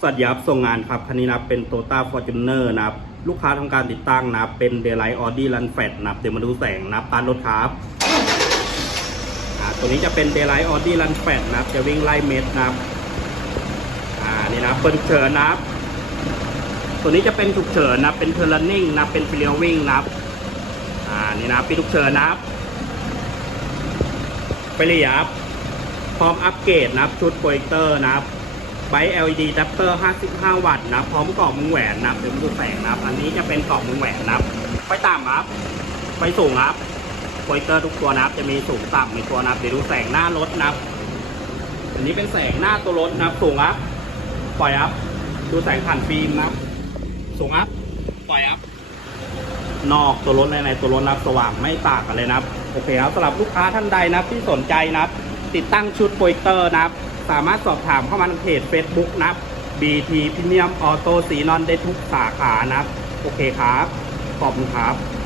สวัสดีครับส่งงานครับคันนี้นะเป็น Toyota Fortuner นะครับ ลูกค้าทำการติดตั้งนะเป็น Daylight Audi Run Flat นะเดี๋ยวมาดูแสงนะครับตานรถครับตัวนี้จะเป็น Daylight Audi Run Flat นะจะวิ่งไล่เมตรนะอ่านี่นะเปิดฉุกเฉินนะตัวนี้จะเป็นฉุกเฉินนะเป็นเทอร์ n น n ิ g นะเป็น f เ e ียววิ่งนะอ่านี่นะปีฉุกเฉินนะไปเลยครับพร้อมอัปเกรดนับชุดโปรเจคเตอร์นะครับ ไบ LED ดัปเตอร์ 55 วัตต์นับพร้อมกล่องมุงแหวนนะครับเดี๋ยวมาดูแสงนับอันนี้จะเป็นกล่องมุงแหวนนับไฟต่ำครับไฟสูงครับโปรเจคเตอร์ทุกตัวนับจะมีสูงต่ำในตัวนับเดี๋ยวดูแสงหน้ารถนับอันนี้เป็นแสงหน้าตัวรถนับสูงครับปล่อยครับดูแสงผ่านฟิล์มนับสูงครับปล่อยครับนอกตัวรถในในตัวรถนับสว่างไม่ต่างกันเลยนะโอเคครับสำหรับลูกค้าท่านใดนับที่สนใจนับติดตั้งชุดโปรเจคเตอร์นับ สามารถสอบถามเข้ามาทางเพจ Facebook นะ BT Premium Auto สีนอนได้ทุกสาขานะครับโอเคครับ ขอบคุณครับ